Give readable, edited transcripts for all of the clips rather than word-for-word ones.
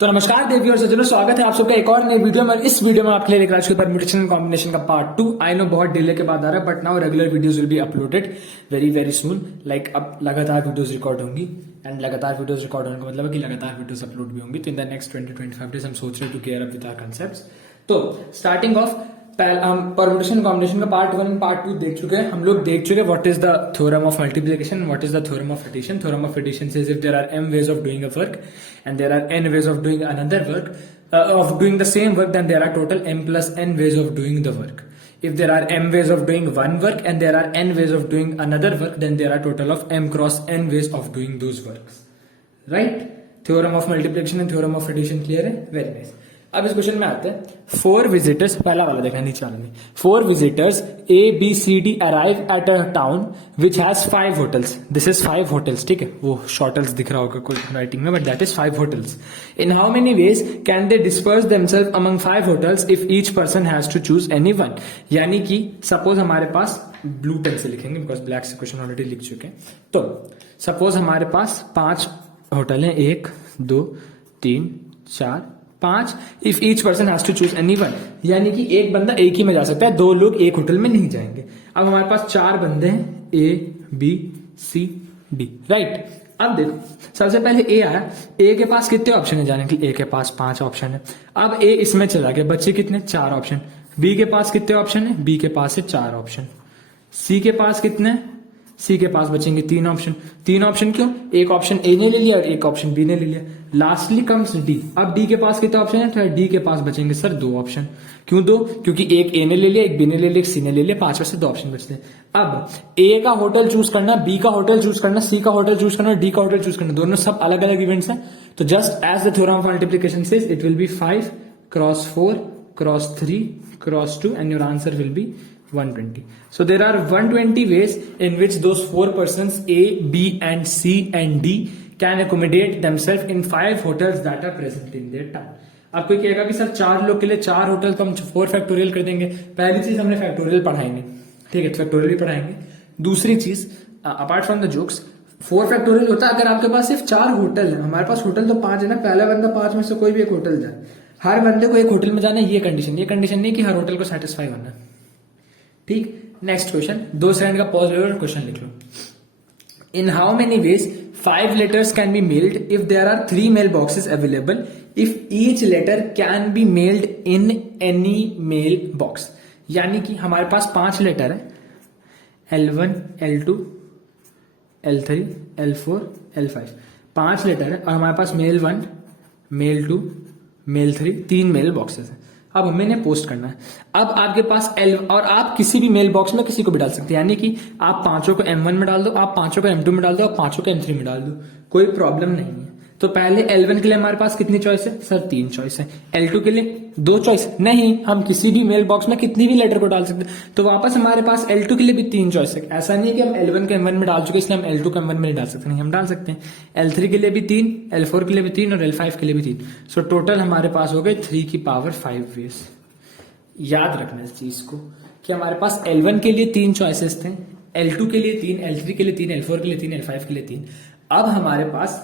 तो नमस्कार देवी और सज्जनों, स्वागत है आप सबका एक और नई वीडियो में। इस वीडियो में आपके लिए लेकर आज परम्यूटेशन एंड कॉम्बिनेशन का पार्ट 2। आई नो बहुत डिले के बाद आ रहा है, but now regular videos will be uploaded very very soon. Like अब लगातार वीडियोस रिकॉर्ड होंगी एंड लगातार वीडियोस रिकॉर्ड होने का मतलब है कि लगातार वीडियोस अपलोड भी होंगी। तो इन द नेक्स्ट 20-25 डेज हम सोच रहे to care up with our concepts. तो स्टार्टिंग ऑफ हम परम्यूटेशन कॉम्बिनेशन का पार्ट 1 एंड पार्ट 2 देख चुके हैं। हम लोग देख चुके हैं what is the theorem of multiplication, what is the theorem of addition. Theorem of addition says if there are m ways of doing a work and there are n ways of doing another work, of doing the same work, then there are total m plus n ways of doing the work. If there are m ways of doing one work and there are n ways of doing another work, then there are total of m cross n ways of doing those works. Right? Theorem of multiplication and theorem of addition clear है? Very nice. अब इस question में आते हैं। 4 visitors, पहला वाला देखा नीचे वाला में, 4 visitors A B C D arrive at a town which has 5 hotels. This is 5 hotels, ठीक है। वो शॉर्टल्स दिख रहा होगा कोई राइटिंग में, but that is 5 hotels. In how many ways can they disperse themselves among 5 hotels if each person has to choose any one. यानी कि सपोज हमारे पास, ब्लू पेन से लिखेंगे बिकॉज ब्लैक से क्वेश्चन ऑलरेडी लिख चुके हैं। तो सपोज हमारे पास 5 होटल है, 1 2 3 4 5। If each person has to choose any one, यानी कि एक बंदा एक ही में जा सकता है, 2 लोग एक होटल में नहीं जाएंगे। अब हमारे पास 4 बंदे हैं, A B C D, right. अब देखो सबसे पहले A आया, A के पास कितने ऑप्शन है जाने के लिए? A के पास 5 ऑप्शन है। अब A इसमें चला गया, बच्चे कितने? 4 ऑप्शन। B के पास कितने ऑप्शन है? B के पास है 4 ऑप्शन। C के पास कितने? सी के पास बचेंगे 3 ऑप्शन। 3 ऑप्शन क्यों? एक ऑप्शन ए ने ले लिया और एक ऑप्शन बी ने ले लिया। Lastly comes D. अब डी के पास कितने ऑप्शन है? तो डी के पास बचेंगे सर 2 ऑप्शन। क्यों 2? क्योंकि एक ए ने ले लिया, एक बी ने ले लिया, एक सी ने ले लिया, 5 में से 2 ऑप्शन बचते हैं। अब ए का होटल चूज करना, बी का होटल चूज करना, सी का होटल चूज करना, डी का होटल चूज करना, दोनों सब अलग अलग इवेंट्स हैं। तो just as the theorem of multiplication says, it will be 5 cross 4 cross 3 cross 2 and your answer will be 120. So there are 120 ways in which those 4 persons A, B and C and D can accommodate themselves in 5 hotels that are present in their town. अब कोई कहेगा कि sir 4 लोग के लिए 4 hotel तो हम 4 factorial कर देंगे। पहली चीज हमने फैक्टोरियल पढ़ाएंगे, ठीक है, फैक्टोरियल भी पढ़ाएंगे। दूसरी चीज, apart from the jokes, 4 factorial होता है अगर आपके पास सिर्फ 4 होटल है। हमारे पास होटल तो 5 है ना, पहला बंदा 5 में से कोई भी एक होटल जाए, हर बंदे को एक होटल में जाना है, ये कंडीशन नहीं कि हर होटल को सेटिस्फाई करना है, ठीक। नेक्स्ट क्वेश्चन, 2 सेकंड का पॉज और क्वेश्चन लिख लो। In how many ways 5 letters can be mailed if there are 3 mail boxes available if each letter can be mailed in any mail box. यानी कि हमारे पास 5 लेटर है, L1 L2 L3 L4 L5, 5 letter है और हमारे पास mail 1 mail 2 mail 3, 3 mail boxes है। अब हमें इन्हें पोस्ट करना है। अब आपके पास L, और आप किसी भी मेल बॉक्स में किसी को भी डाल सकते हैं, यानी कि आप 5 को M1 में डाल दो, आप 5 को M2 में डाल दो, आप 5 को M3 में डाल दो, कोई प्रॉब्लम नहीं है। तो पहले L1 के लिए हमारे पास कितनी चॉइस है सर? 3 चॉइस है। L2 के लिए 2 चॉइस नहीं, हम किसी भी मेल बॉक्स में कितनी भी लेटर को डाल सकते हैं। तो वापस हमारे पास L2 के लिए भी 3 चॉइस है। ऐसा नहीं है कि हम L1 को M1 में डाल चुके इसलिए हम L2 को M1 में नहीं डाल सकते, नहीं, हम डाल सकते हैं। L3 के लिए भी 3, L4 के लिए भी 3 और L5 के लिए भी 3। सो टोटल हमारे पास हो गए 3 की पावर 5 वेज। याद रखना इस चीज को कि हमारे पास L1 के लिए 3 चॉइसेस थे, L2 के लिए 3, L3 के लिए 3, L4 के लिए 3, L5 के लिए 3। अब हमारे पास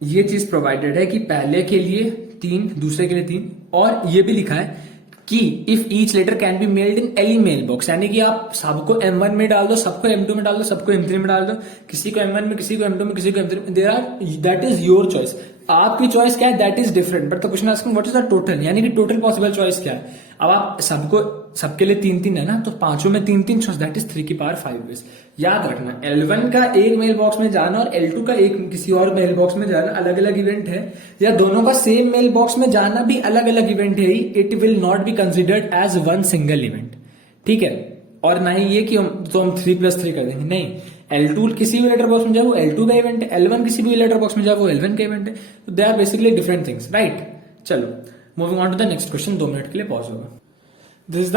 ये चीज प्रोवाइडेड है कि पहले के लिए 3, दूसरे के लिए 3, और ये भी लिखा है कि if each letter can be mailed in any mail box, यानी कि आप सबको M1 में डाल दो, सबको M2 में डाल दो, सबको M3 में डाल दो, किसी को M1 में, किसी को M2 में, किसी को M3 में, there are, that is your choice. आपकी चॉइस क्या है, that is different, but the question asking what is the total, यानी कि टोटल पॉसिबल चॉइस क्या है। अब आप सबके लिए 3-3 है ना, तो 5 में 3-3 चॉइस, दैट इज 3 की पावर 5 वेज। याद रखना L1 का एक मेल बॉक्स में जाना और L2 का एक किसी और मेल बॉक्स में जाना अलग अलग इवेंट है, या दोनों का सेम मेल बॉक्स में जाना भी अलग अलग इवेंट है ही। It will not be considered as one single event, ठीक है। और ना ही ये कि हम 3+3 कर देंगे, नहीं। L2 किसी भी लेटर बॉक्स में जाए वो L2 का इवेंट है, L1 किसी भी लेटर बॉक्स में जाए वो L1 का इवेंट है। तो they are basically different things, right. चलो moving on to the next question, 2 minute के लिए पॉज होगा। This is the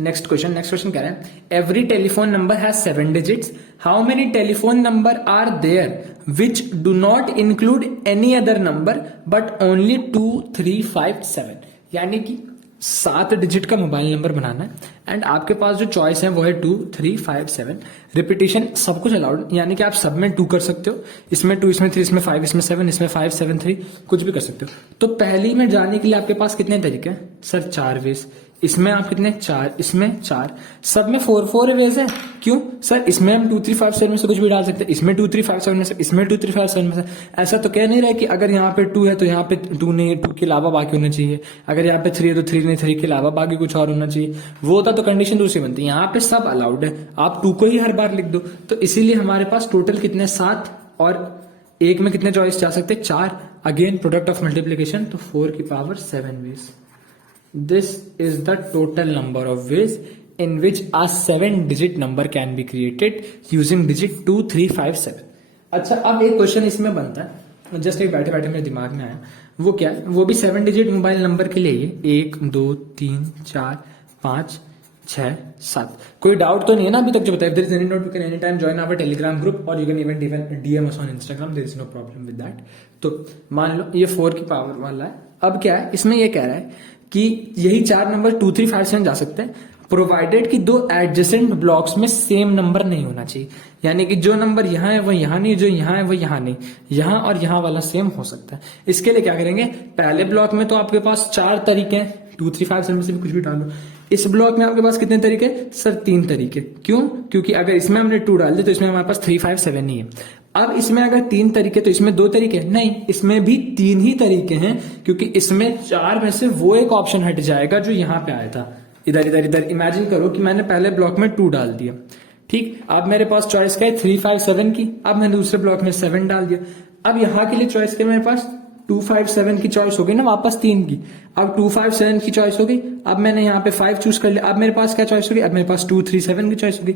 next question. Next question कह रहा है, every telephone number has 7 digits, how many telephone number are there which do not include any other number but only 2, 3, 5, 7। यानी कि 7 digit का mobile number बनाना है and आपके पास जो choice है वो है 2, 3, 5, 7। रिपीटिशन सब कुछ अलाउड, यानी कि आप सब में 2 कर सकते हो, इसमें 2, इसमें 3, इसमें 5, इसमें 7, इसमें 5, 7, 3 कुछ भी कर सकते हो। तो पहली में जाने के लिए आपके पास कितने तरीके हैं सर? 4 वेज। इसमें आप कितने? 4, इसमें 4, सब में 4 वेज है। क्यों सर? इसमें हम 2, 3, 5, 7 में से कुछ भी डाल सकते हैं, इसमें 2, 3, 5, 7 में से, इसमें 2, 3, 5, 7 में से। ऐसा तो कह नहीं रहा कि अगर यहाँ पे 2 है तो यहाँ पे 2 नहीं है, 2 के अलावा बाकी होना चाहिए। अगर यहाँ पे 3 है तो 3 नहीं, 3 के अलावा बाकी कुछ और होना चाहिए। वो होता तो कंडीशन दूसरी बनती है। यहाँ पे सब अलाउड है, आप 2 को ही हर बार लिख दो। तो इसीलिए हमारे पास टोटल कितने? 7, और एक में कितने चॉइस जा सकते? 4। अगेन प्रोडक्ट ऑफ मल्टीप्लीकेशन, तो 4 की power 7 ways. This is the total number of ways in which a 7-digit number can be created using digit 2, 3, 5, 7। अच्छा, अब एक क्वेश्चन इसमें बनता है, जस्ट एक बैठे बैठे मेरे दिमाग में आया। वो क्या है? वो भी 7 डिजिट मोबाइल नंबर के लिए ही 1, 2, 3, 4, 5, 6, 7। कोई डाउट तो नहीं है ना अभी तक जो बताया? If there is any doubt, you can anytime join our Telegram group or you can even DM us on Instagram. There is no problem with that। तो मान लो ये 4 की पावर वाला है। अब क्या है इसमें? ये कह रहा है कि यही 4 नंबर 2, 3, 5, 7 जा सकते हैं, प्रोवाइडेड कि 2 एडजेसेंट ब्लॉक्स में सेम नंबर नहीं होना चाहिए। यानी कि जो नंबर यहाँ है वो यहाँ नहीं, जो यहाँ है वो यहाँ नहीं, यहाँ और यहाँ वाला सेम हो सकता है। इसके लिए क्या करेंगे? पहले ब्लॉक में तो आपके पास 4 तरीके हैं, 2, 3, 5, 7 में से भी कुछ भी डालो। इस ब्लॉक में आपके पास कितने तरीके? सर 3 तरीके। क्यों? क्योंकि अगर इसमें हमने 2 डाल दिया तो इसमें हमारे पास 3, 5, 7 ही है। अब इसमें अगर 3 तरीके तो इसमें 2 तरीके नहीं, इसमें भी 3 ही तरीके हैं, क्योंकि इसमें 4 में से वो एक ऑप्शन हट जाएगा जो यहाँ पे आया था। इधर इधर इधर इमेजिन करो कि मैंने पहले ब्लॉक में 2 डाल दिया, ठीक। अब मेरे पास चॉइस क्या है? 3, 5, 7 की। अब मैंने दूसरे ब्लॉक में 7 डाल दिया। अब यहाँ के लिए चॉइस क्या मेरे पास? 2, 5, 7 की चॉइस हो गई ना, वापस 3 की। अब 2, 5, 7 की चॉइस हो गई। अब मैंने यहाँ पे 5 चूज कर लिया। अब मेरे पास क्या चॉइस होगी? अब मेरे पास 2, 3, 7 की चॉइस होगी।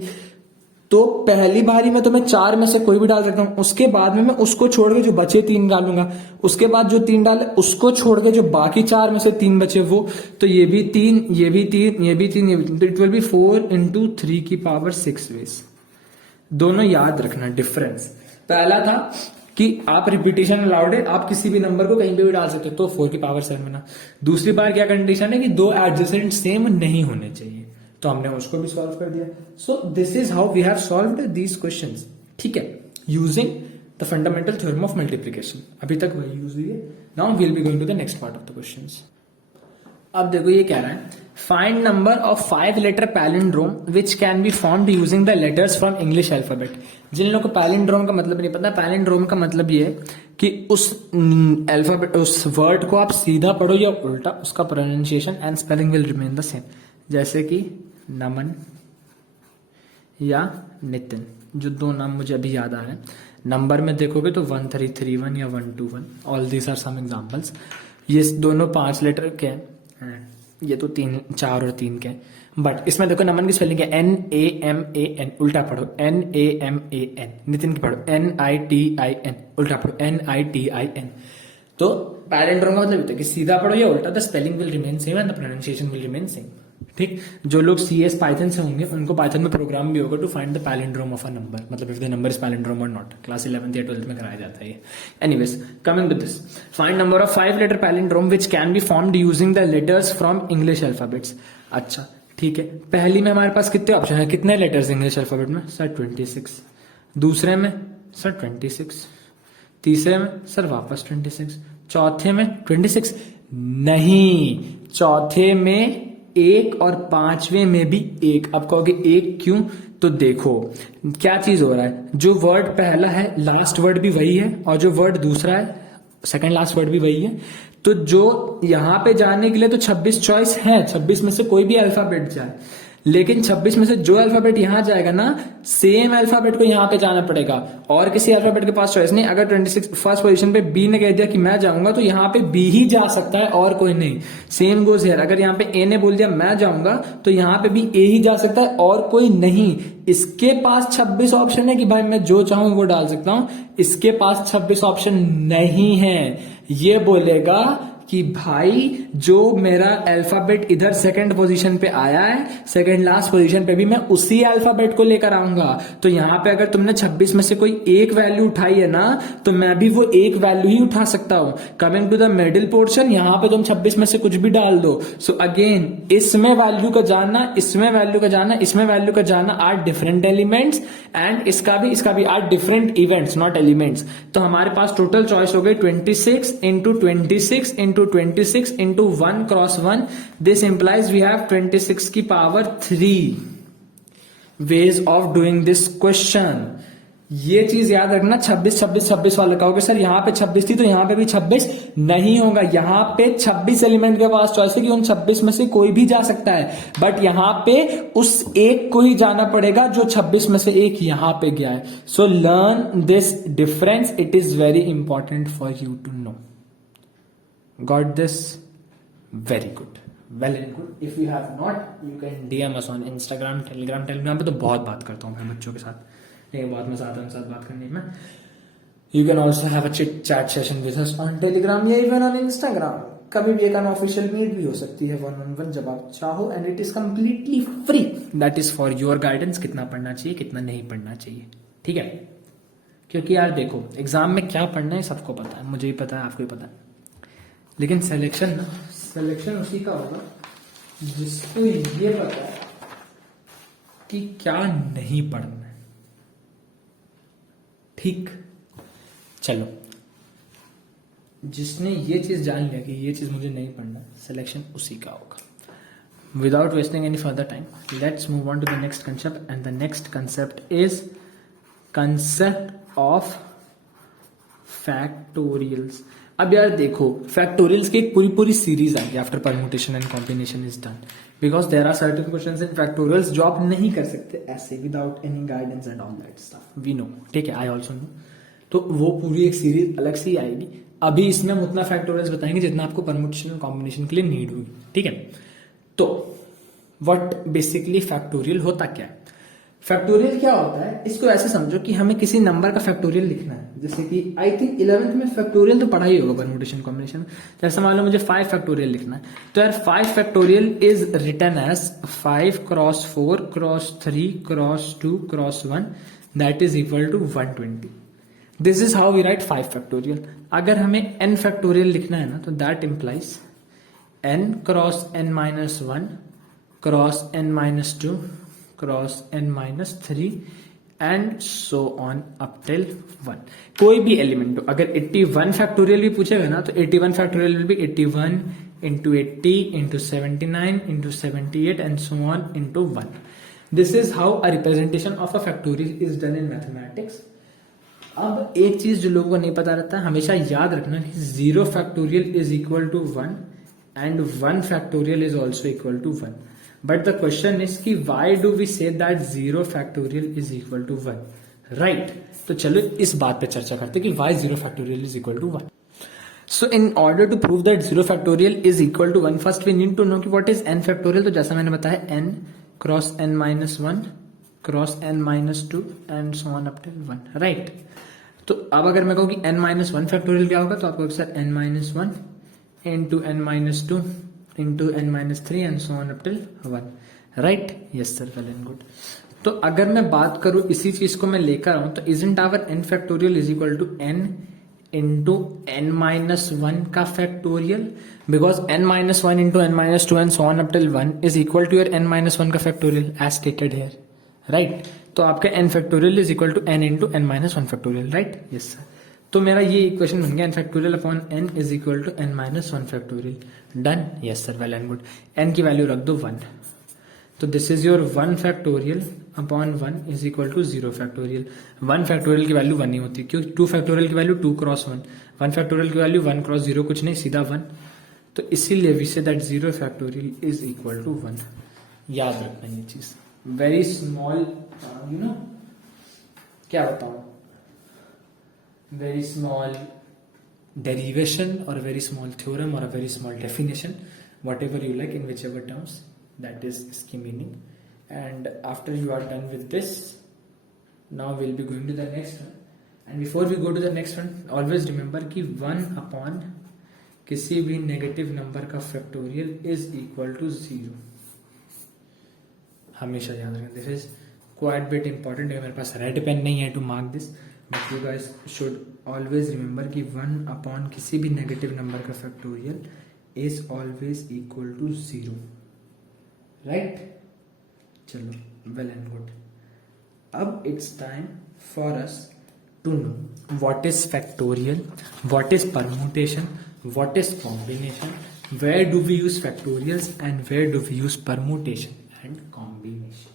तो पहली बारी में तो मैं 4 में से कोई भी डाल सकता हूं, उसके बाद में मैं उसको छोड़ के जो बचे 3 डालूंगा, उसके बाद जो 3 डाले उसको छोड़ के जो बाकी 4 में से 3 बचे वो, तो ये भी 3, ये भी 3, ये भी 3, ये भी 3, तो इट विल बी 4 into 3 की पावर 6 वेज। दोनों याद रखना डिफरेंस। पहला था कि आप रिपीटेशन अलाउड है, आप किसी भी नंबर को कहीं पे भी डाल सकते हो, तो 4 की पावर 7 बना। दूसरी बार क्या कंडीशन है कि 2 एडजेसेंट सेम नहीं होने चाहिए, तो हमने उसको भी सॉल्व कर दिया। So this is how we have solved these questions, ठीक है, using the fundamental theorem of multiplication. अभी तक वही यूज हुई है। Now we will be going to the next part of the questions. अब देखो ये कह रहा है, find number of 5 letter palindrome which can be formed using the letters from English alphabet. जिन लोगों को पैलिंड्रोम का मतलब नहीं पता, पैलिंड्रोम का मतलब ये है कि उस अल्फाबेट, उस वर्ड को आप सीधा पढ़ो या उल्टा, उसका pronunciation and spelling will remain the same. जैसे कि नमन या नितिन, जो 2 नाम मुझे अभी याद आ रहे हैं। नंबर में देखोगे तो 1331 या 121, all these are some examples. ये दोनों 5 लेटर के हैं, ये तो 3, 4 और 3 के। बट इसमें देखो नमन की स्पेलिंग है NAMAN, उल्टा पढ़ो NAMAN। नितिन की पढ़ो NITIN, उल्टा पढ़ो NITIN। तो पैलिंड्रोम का मतलब होता है कि सीधा पढ़ो या उल्टा, the spelling will remain same and the pronunciation will remain same, ठीक। जो लोग CS पाइथन से होंगे उनको पाइथन में प्रोग्राम भी होगा to find the palindrome of a number, मतलब if the number is palindrome और नॉट। क्लास 11th या 12th में कराया जाता है। Anyways, coming to this, find number of 5 letter palindrome which can be formed using the letters from English alphabets. अच्छा ठीक है, पहली में हमारे पास कितने ऑप्शन है, कितने लेटर्स इंग्लिश अल्फाबेट में? सर 26। दूसरे में सर 26। तीसरे में सर वापस 26। चौथे में 26 नहीं, चौथे में 1 और 5वें में भी 1। अब कहोगे 1 क्यों? तो देखो क्या चीज हो रहा है, जो वर्ड पहला है लास्ट वर्ड भी वही है, और जो वर्ड दूसरा है सेकंड लास्ट वर्ड भी वही है। तो जो यहां पे जाने के लिए तो 26 चॉइस है, 26 में से कोई भी अल्फाबेट जाए, लेकिन 26 में से जो अल्फाबेट यहां जाएगा ना, सेम अल्फाबेट को यहां पे जाना पड़ेगा, और किसी अल्फाबेट के पास चॉइस नहीं। अगर 26 फर्स्ट पोजीशन पे बी ने कह दिया कि मैं जाऊंगा, तो यहां पे बी ही जा सकता है और कोई नहीं। सेम गोज हियर, अगर यहाँ पे ए ने बोल दिया मैं जाऊंगा, तो यहाँ पे भी ए ही जा सकता है और कोई नहीं। इसके पास 26 ऑप्शन है कि भाई मैं जो चाहूं वो डाल सकता हूं, इसके पास 26 ऑप्शन नहीं है। ये बोलेगा कि भाई जो मेरा अल्फाबेट इधर सेकंड पोजीशन पे आया है, सेकंड लास्ट पोजीशन पे भी मैं उसी अल्फाबेट को लेकर आऊंगा। तो यहाँ पे अगर तुमने 26 में से कोई एक वैल्यू उठाई है ना, तो मैं भी वो एक वैल्यू ही उठा सकता हूं। Coming to the middle portion, यहाँ पे तुम 26 में से कुछ भी डाल दो। सो अगेन इसमें वैल्यू का जाना, इसमें वैल्यू का जाना, इसमें वैल्यू का जाना आर डिफरेंट एलिमेंट्स, एंड इसका भी are different events not elements. तो हमारे पास टोटल चॉइस हो गई 26 into 26 into 26 into 1 cross 1। This implies we have 26 की power 3 ways of doing this question. ये चीज याद रखना, 26 26 26 वाले कहोगे सर यहाँ पे 26 थी तो यहाँ पे भी 26 नहीं होगा। यहाँ पे 26 एलिमेंट के पास चॉइस है कि उन 26 में से कोई भी जा सकता है, बट यहाँ पे उस एक को ही जाना पड़ेगा जो 26 में से एक यहाँ पे गया है। So learn this difference, it is very important for you to know. Got this? Very good, well and good. If you have not, you can DM us on Instagram, Telegram पे तो बहुत बात करता हूँ मैं बच्चों के साथ, बहुत मजा आता है उनके साथ बात करने में। You can also have a chit chat session with us on Telegram या इवन ऑन इंस्टाग्राम। कभी भी एक अनऑफिशियल मीट भी हो सकती है 1-on-1 जब आप चाहो, and it is completely free. That is for your guidance, कितना पढ़ना चाहिए कितना नहीं पढ़ना चाहिए, ठीक है? क्योंकि यार देखो, एग्जाम में क्या पढ़ना है सबको पता है, मुझे भी पता है, आपको भी पता है, लेकिन सिलेक्शन उसी का होगा जिसको ये पता है कि क्या नहीं पढ़ना है। ठीक, चलो, जिसने ये चीज जान लिया कि ये चीज मुझे नहीं पढ़ना, सिलेक्शन उसी का होगा। Without wasting any further time, let's move on to the next concept, and the next concept is concept of factorials. अब यार देखो, फैक्टोरियल्स की एक पूरी सीरीज आएगी after permutation and combination is done, because there are certain questions in factorials जो आप नहीं कर सकते ऐसे without any guidance and all that stuff, we know, ठीक है, आई ऑल्सो नो। तो वो पूरी एक सीरीज अलग से ही आएगी। अभी इसमें हम उतना फैक्टोरियल्स बताएंगे जितना आपको परम्यूटेशन एंड कॉम्बिनेशन के लिए नीड हुई, ठीक है? तो व्हाट बेसिकली फैक्टोरियल होता क्या है? फैक्टोरियल क्या होता है, इसको ऐसे समझो कि हमें किसी नंबर का फैक्टोरियल लिखना है। जैसे कि आई थिंक 11th में फैक्टोरियल तो पढ़ा ही होगा परम्यूटेशन कॉम्बिनेशन। जैसे मान लो मुझे 5 फैक्टोरियल लिखना है, तो यार 5 factorial is written as 5 cross 4 cross 3 cross 2 cross 1 that is equal to 120। This is how we write 5 factorial. अगर हमें n फैक्टोरियल लिखना है ना, तो that implies n cross n-1 cross n-2 cross n-3 and so on up till 1। कोई भी element हो, अगर 81 फैक्टोरियल भी पूछेगा ना, तो 81 factorial will be 81 into 80 into 79 into 78 and so on into 1। This is how a representation of a factorial is done in mathematics. अब एक चीज जो लोगों को नहीं पता रहता है, हमेशा याद रखना कि 0 factorial is equal to 1 and 1 factorial is also equal to 1। But the question is कि why do we say that 0 factorial is equal to 1, right? तो चलो इस बात पे चर्चा करते हैं कि why 0 factorial is equal to 1. So in order to prove that 0 factorial is equal to 1, first we need to know कि what is n factorial. तो जैसा मैंने बताया, n cross n-1 cross n-2 and so on up till 1, right? तो अब अगर मैं कहूँ कि n-1 factorial क्या होगा, तो आपको sir n-1 into n-2 into n-3 and so on up till 1, right? Yes sir, well and good. तो अगर मैं बात करूं इसी चीज को मैं लेकर आऊं, तो isn't our n factorial is equal to n into n-1 का factorial, because n-1 into n-2 and so on up till 1 is equal to your n-1 का factorial as stated here, right? तो आपका n factorial is equal to n into n-1 factorial, right? Yes sir. तो मेरा ये equation बन गया, n factorial upon n is equal to n-1 factorial. Done? Yes sir, well and good. n की value रख दो 1, तो this is your 1 factorial upon 1 is equal to 0 factorial. 1 factorial की वैल्यू 1 ही होती है, क्यों? 2 फैक्टोरियल की वैल्यू 2 क्रॉस 1, 1 फैक्टोरियल की वैल्यू 1 क्रॉस 0 कुछ नहीं, सीधा 1। तो इसीलिए we say that 0 factorial is equal to 1। याद रखना ये चीज, वेरी स्मॉल, यू नो क्या बताऊं, very small derivation or a very small theorem or a very small definition, whatever you like, in whichever terms, that is its meaning. And after you are done with this, now we'll be going to the next one. And before we go to the next one, always remember कि 1 upon किसी भी negative number का factorial is equal to 0। हमेशा याद रखें, this is quite bit important. मेरे पास red pen नहीं है to mark this, but you guys should always remember कि 1 अपॉन किसी भी नेगेटिव नंबर का factorial is always equal to 0, right. चलो, वेल एंड गुड। अब it's time for us to know what is factorial, what is permutation, what is combination, where do we use factorials and where do we use permutation and combination.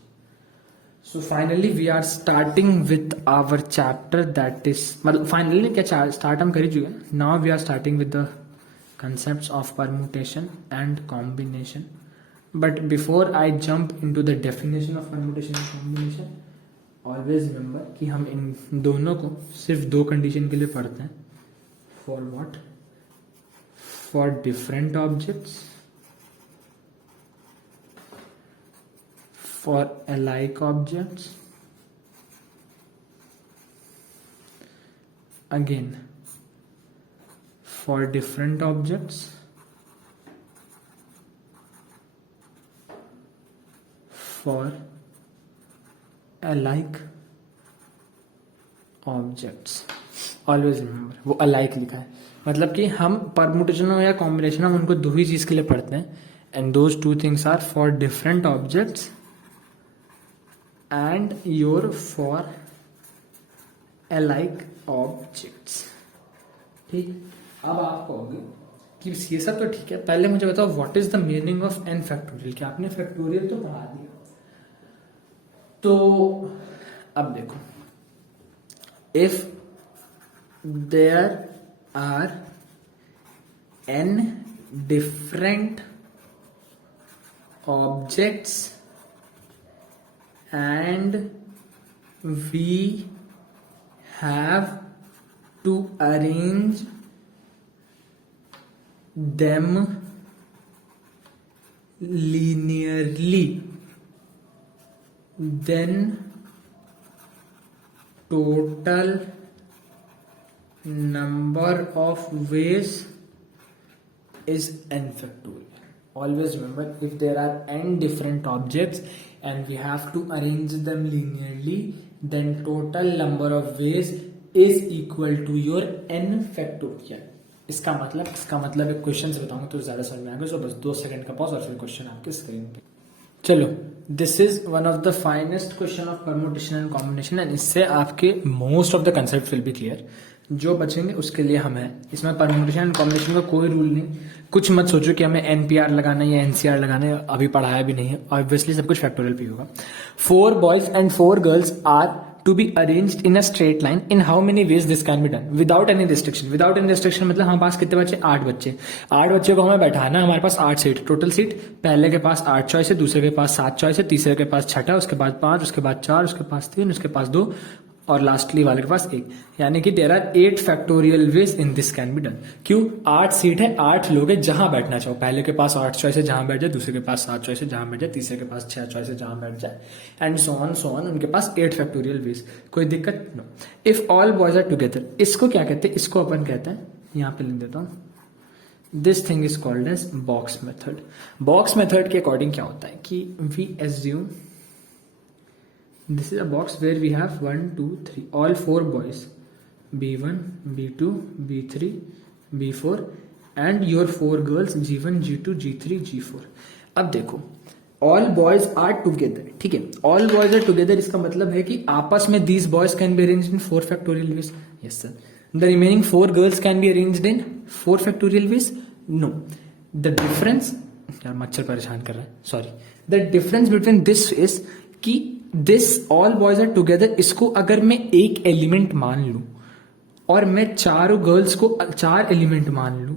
So finally we are starting with our chapter that is, मतलब finally क्या start हम कर ही चुके हैं. Now we are starting with the concepts of permutation and combination. But before I jump into the definition of permutation and combination, always remember कि हम इन दोनों को सिर्फ 2 कंडीशन के लिए पढ़ते हैं. For what? For different objects, for alike objects, again for different objects, for alike objects. Always remember, वो अलाइक लिखा है, मतलब कि हम परमुटेशन या कॉम्बिनेशन हम उनको 2 ही चीज के लिए पढ़ते हैं. And those 2 things are for different objects and your for alike objects. ठीक, अब आप कहोगे कि ये सब तो ठीक है, पहले मुझे बताओ what is the meaning of n factorial. क्या आपने फैक्टोरियल तो पढ़ा दिया. तो अब देखो, if there are n different objects and we have to arrange them linearly, then total number of ways is n factorial. Always remember, if there are n different objects and we have to arrange them linearly, then total number of ways is equal to your n factorial. इसका मतलब एक question से बताऊंगा तो ज्यादा समझ में आएगा. सो बस 2 सेकंड का पॉज और फिर क्वेश्चन आपके स्क्रीन पे. चलो, this is one of the finest question of permutation and combination, and इससे आपके most of the concept will be clear. जो बचेंगे उसके लिए हम है. इसमें परमुटेशन एंड कॉम्बिनेशन का कोई रूल नहीं. कुछ मत सोचो कि हमें एनपीआर लगाना है या एनसीआर लगाना है, अभी पढ़ाया भी नहीं है. ऑब्वियसली सब कुछ फैक्टोरियल पे होगा. 4 boys and 4 girls are to be arranged in a straight line. In how many ways this can be done without any restriction? Without any restriction मतलब हमारे पास कितने बच्चे? 8 बच्चे. 8 बच्चे को हमें बैठाना, हमारे पास 8 सीट, टोटल सीट. पहले के पास 8 चॉइस है, दूसरे के पास 7 चॉइस है, तीसरे के पास 6, उसके बाद 5, उसके बाद 4, उसके पास 3, उसके पास 2 और लास्टली वाले के पास 1. यानी कि there are 8 factorial ways in this can be done. क्यों? 8 सीट है, 8 लोग हैं, जहां बैठना चाहो. पहले के पास 8 चॉइस है, जहां बैठ जाए. दूसरे के पास 7 चॉइस है, जहां बैठ जाए. तीसरे के पास 6 चॉइस है, जहां बैठ जाए. एंड सो ऑन उनके पास 8 फैक्टोरियल वेज. कोई दिक्कत? No. If all boys are together, इसको क्या कहते हैं? इसको अपन कहते हैं, यहां पे लिख देता हूं, this thing is called as box method. Box method के अकॉर्डिंग क्या होता है कि we assume this is a box where we have 1 2 3 all 4 boys, b1 b2 b3 b4 and your 4 girls g1 g2 g3 g4. अब देखो, all boys are together, ठीक है. all boys are together इसका मतलब है कि आपस में these boys can be arranged in 4 factorial ways. Yes sir. The remaining 4 girls can be arranged in 4 factorial ways. No. The difference, यार मच्छर परेशान कर रहा है, sorry. The difference between this is कि this all boys are together, इसको अगर मैं एक एलिमेंट मान लूं और मैं चारों गर्ल्स को 4 एलिमेंट मान लूं,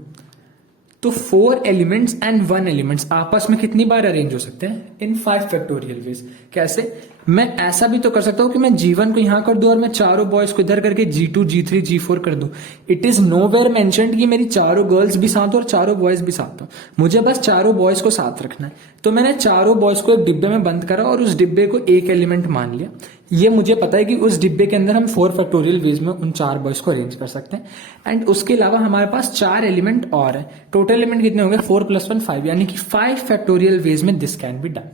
तो 4 एलिमेंट्स एंड 1 एलिमेंट्स आपस में कितनी बार अरेंज हो सकते हैं? इन 5 फैक्टोरियल वेज. कैसे? मैं ऐसा भी तो कर सकता हूं कि मैं G1 को यहां कर दूं और मैं चारों बॉयज को इधर करके G2, G3, G4 कर दूं। इट इज नोवेयर मेंशन्ड कि मेरी चारों गर्ल्स भी साथ हो और चारों बॉयज भी साथ हो, मुझे बस चारों बॉयज को साथ रखना है। तो मैंने चारों बॉयज को एक डिब्बे में बंद करा और उस डिब्बे को एक एलिमेंट मान लिया। ये मुझे पता है कि उस डिब्बे के अंदर हम 4 फैक्टोरियल वेज में उन चार बॉयज को अरेंज कर सकते हैं। एंड उसके अलावा हमारे पास 4 एलिमेंट और है। टोटल एलिमेंट कितने होंगे? 4 + 1 5, यानी कि 5 फैक्टोरियल वेज में this can be done.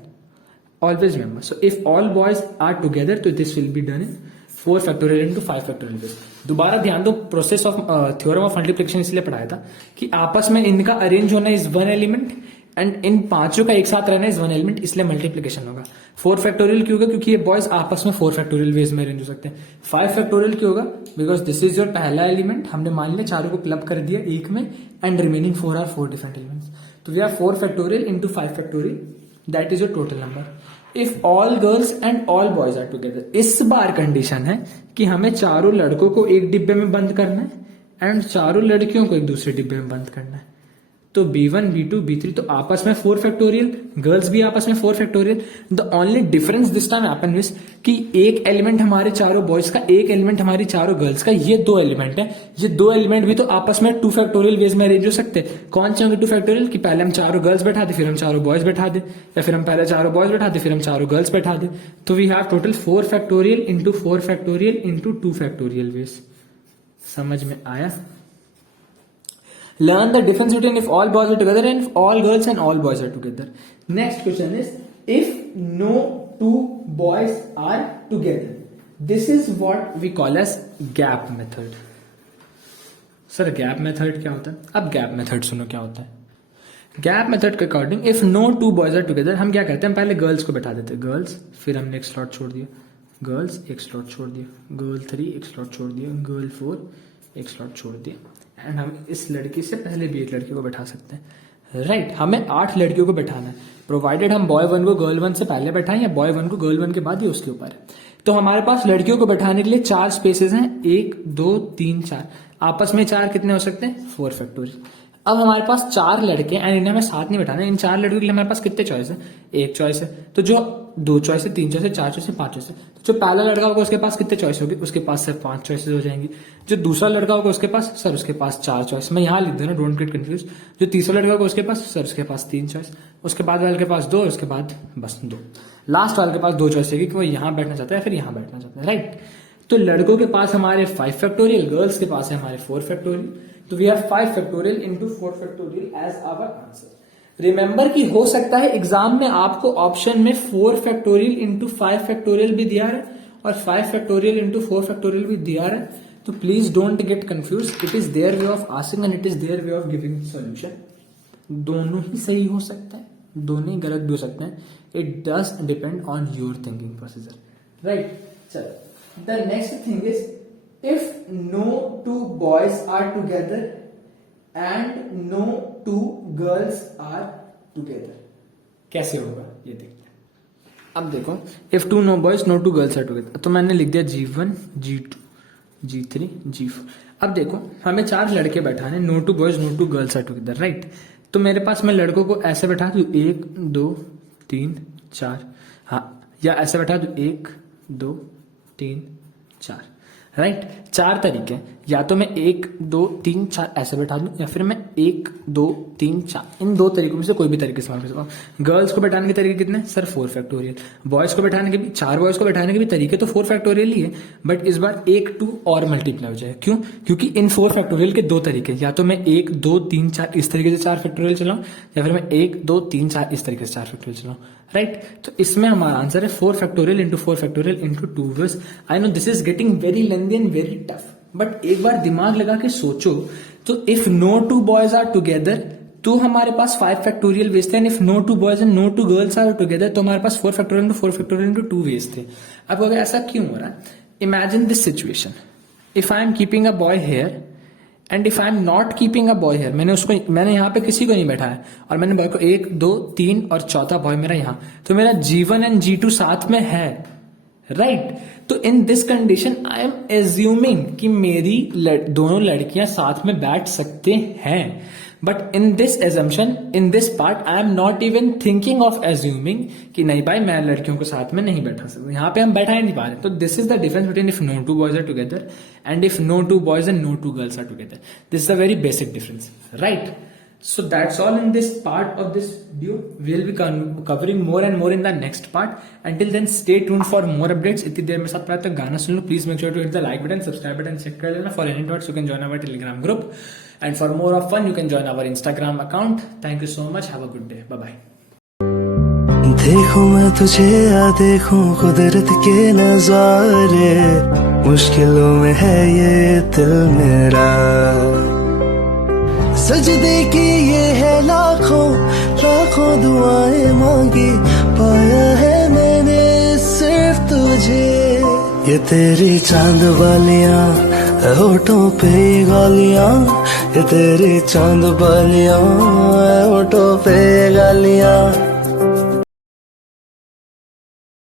Always remember. So if all boys are together, तो this will be done in 4 factorial into 5 factorial ways. दोबारा ध्यान दो, process of theorem of multiplication इसलिए पढ़ाया था कि आपस में इनका अरेंज होना इज 1 एलिमेंट एंड इन पांचों का एक साथ रहना इज 1 एलिमेंट, इसलिए मल्टीप्लिकेशन होगा। 4 फैक्टोरियल क्यों होगा? क्योंकि ये बॉयज आपस में 4 फैक्टोरियल वेज में अरेंज हो सकते हैं। 5 फैक्टोरियल क्यों होगा? बिकॉज दिस इज योर पहला एलिमेंट, हमने मान लिया चारों को क्लब कर दिया एक में, and remaining 4 are 4 different elements. तो we are 4 factorial into 5 factorial, that is your total number. If all girls and all boys are together, इस बार कंडीशन है कि हमें चारों लड़कों को एक डिब्बे में बंद करना है एंड चारों लड़कियों को एक दूसरे डिब्बे में बंद करना है। तो B1, B2, B3 तो आपस में 4 फैक्टोरियल, गर्ल्स भी आपस में 4 factorial. The only difference this time happen is कि एक एलिमेंट हमारे चारों बॉयज का, एक एलिमेंट हमारी चारों गर्ल्स का, ये 2 एलिमेंट है। ये 2 एलिमेंट भी तो आपस में 2 फैक्टोरियल वेज में अरेंज हो सकते हैं। कौन से होंगे 2 फैक्टोरियल? कि पहले हम चारों गर्ल्स बैठा दे, फिर हम चारों बॉयज बैठा दे, या फिर हम पहले चारों बॉयज बैठा दे, फिर हम चारों गर्ल्स बैठा दे। तो we have total 4 factorial into 4 factorial into 2 factorial ways. समझ में आया? Learn the difference between if all boys are together and if all girls and all boys are together. Next question is if no 2 boys are together. This is what we call as gap method. Sir gap method क्या होता है? अब gap method सुनो क्या होता है। Gap method के according if no 2 boys are together, हम क्या करते हैं? पहले गर्ल्स को बैठा देते हैं, गर्ल्स, फिर हमने एक स्लॉट छोड़ दिया, गर्ल्स एक स्लॉट छोड़ दिया, गर्ल 3 एक स्लॉट छोड़ दिया, गर्ल 4 एक स्लॉट छोड़ दिया। एंड हम इस लड़की से पहले भी एक लड़की को बैठा सकते हैं, राइट? हमें 8 लड़कियों को बैठाना है, प्रोवाइडेड हम बॉय 1 को गर्ल 1 से पहले बैठाएं या बॉय 1 को गर्ल 1 के बाद ही उसके ऊपर है। तो हमारे पास लड़कियों को बैठाने के लिए 4 स्पेसेस हैं, 1 2 3 4। आपस में 4 कितने हो सकते हैं? 4 फैक्टोरियल। अब हमारे पास 4 लड़के एंड इन्हें हमें साथ नहीं बैठाना। इन 4 लड़कियों के लिए हमारे पास कितने चॉइस है? एक चॉइस है। तो जो 2 चॉइस है, 3 चॉइस है, 4 चॉइस है, 5 चॉइस है। तो जो पहला लड़का होगा उसके पास कितने चॉइस होगी? उसके पास सिर्फ 5 चॉइसेस हो जाएंगी। जो दूसरा लड़का होगा उसके पास, सर उसके पास 4 चॉइस, मैं यहाँ लिख दूंगा, डोंट गेट कंफ्यूज। जो तीसरा लड़का होगा उसके पास, सर उसके पास 3 चॉइस। उसके बाद वाले के पास 2, उसके बाद बस 2। लास्ट वाले के पास 2 चॉइस है कि वो यहाँ बैठना चाहता है फिर यहाँ बैठना चाहता है, राइट? तो लड़कों के पास हमारे 5 फैक्टोरियल, गर्ल्स के पास है हमारे 4 फैक्टोरियल। तो we have 5 factorial into 4 factorial as our answer. Remember कि हो सकता है एग्जाम में आपको ऑप्शन में 4 फैक्टोरियल इंटू 5 फैक्टोरियल भी दिया है और 5 फैक्टोरियल इंटू 4 फैक्टोरियल भी दिया है। तो please don't get confuse, it is their way of asking and it is their way of giving solution. दोनों ही सही हो सकता है, दोनों ही गलत भी हो सकते हैं। It does depend on your thinking procedure, right? चलो, the next thing is if no 2 boys are together and no 2 girls are together, कैसे होगा ये देखते हैं। अब देखो, if 2 no boys no 2 girls are together, तो मैंने लिख दिया G1 G2 G3 G4। अब देखो हमें 4 लड़के बैठाने, no 2 boys no 2 girls are together, right? तो मेरे पास मैं लड़कों को ऐसे बैठा दूं 1 2 3 4, हाँ, या ऐसे बैठा दूं 1 2 3 4, राइट? 4 तरीके, या तो मैं 1 2 3 4 ऐसे बैठा दूं या फिर मैं 1 2 3 4, इन 2 तरीकों में से कोई भी तरीके इस्तेमाल कर सकता हूँ। गर्ल्स को बैठाने के तरीके कितने? Sir 4 factorial. बॉयज को बैठाने के भी 4 बॉयज को बैठाने के भी तरीके तो 4 फैक्टोरियल ही है, बट इस बार 1 2 और मल्टीप्लाई हो जाए। क्यों? क्योंकि इन 4 फैक्टोरियल के 2 तरीके, या तो मैं 1 2 3 4 इस तरीके से 4 फैक्टोरियल चलाऊं या फिर मैं 1 2 3 4 इस तरीके से 4 फैक्टोरियल चलाऊं, राइट? तो इसमें हमारा आंसर है 4 factorial into 4 factorial into 2 ways. I know this is getting very lengthy and very tough, but एक बार दिमाग लगा के सोचो तो if no 2 boys are together तो हमारे पास 5 फैक्टोरियल वेज थे, and if no 2 boys and no 2 girls are together तो हमारे पास 4 factorial into 4 factorial into 2 ways थे। अब अगर ऐसा क्यों हो रहा है? Imagine this situation, if I am keeping a boy here and if I am not keeping a boy here, मैंने यहाँ पे किसी को नहीं बैठाया और मैंने बॉय को 1 2 3 और चौथा बॉय मेरा यहाँ, तो मेरा G1 एंड G2 साथ में है, राइट? तो in this condition I am assuming कि मेरी दोनों लड़कियां साथ में बैठ सकते हैं। But in this assumption, in this part, I am not even thinking of assuming कि नहीं भाई मैं लड़कियों के साथ में नहीं बैठा सकता, यहाँ पे हम बैठा ही नहीं पा रहे. तो this is the difference between if no two boys are together and if no two boys and no two girls are together. This is a very basic difference, right? So that's all in this part of this video. We'll be covering more and more in the next part. Until then, stay tuned for more updates. इतनी देर में साथ पहले तक गाना सुन लो. Please make sure to hit the like button, subscribe button, check कर लेना. For any doubts, you can join our Telegram group. And for more of fun, you can join our Instagram account. Thank you so much. Have a good day. Bye bye. देखूं मैं तुझे या देखूं कुदरत के नजारे, मुश्किलों में है ये दिल मेरा. सजदे की ये है लाखों लाखों दुआएं मांगी, पाया है मैंने सिर्फ तुझे. ये तेरी चांद वालियां होठों पे गालियां, ये तेरी चांद वालियां होठों पे गालियां.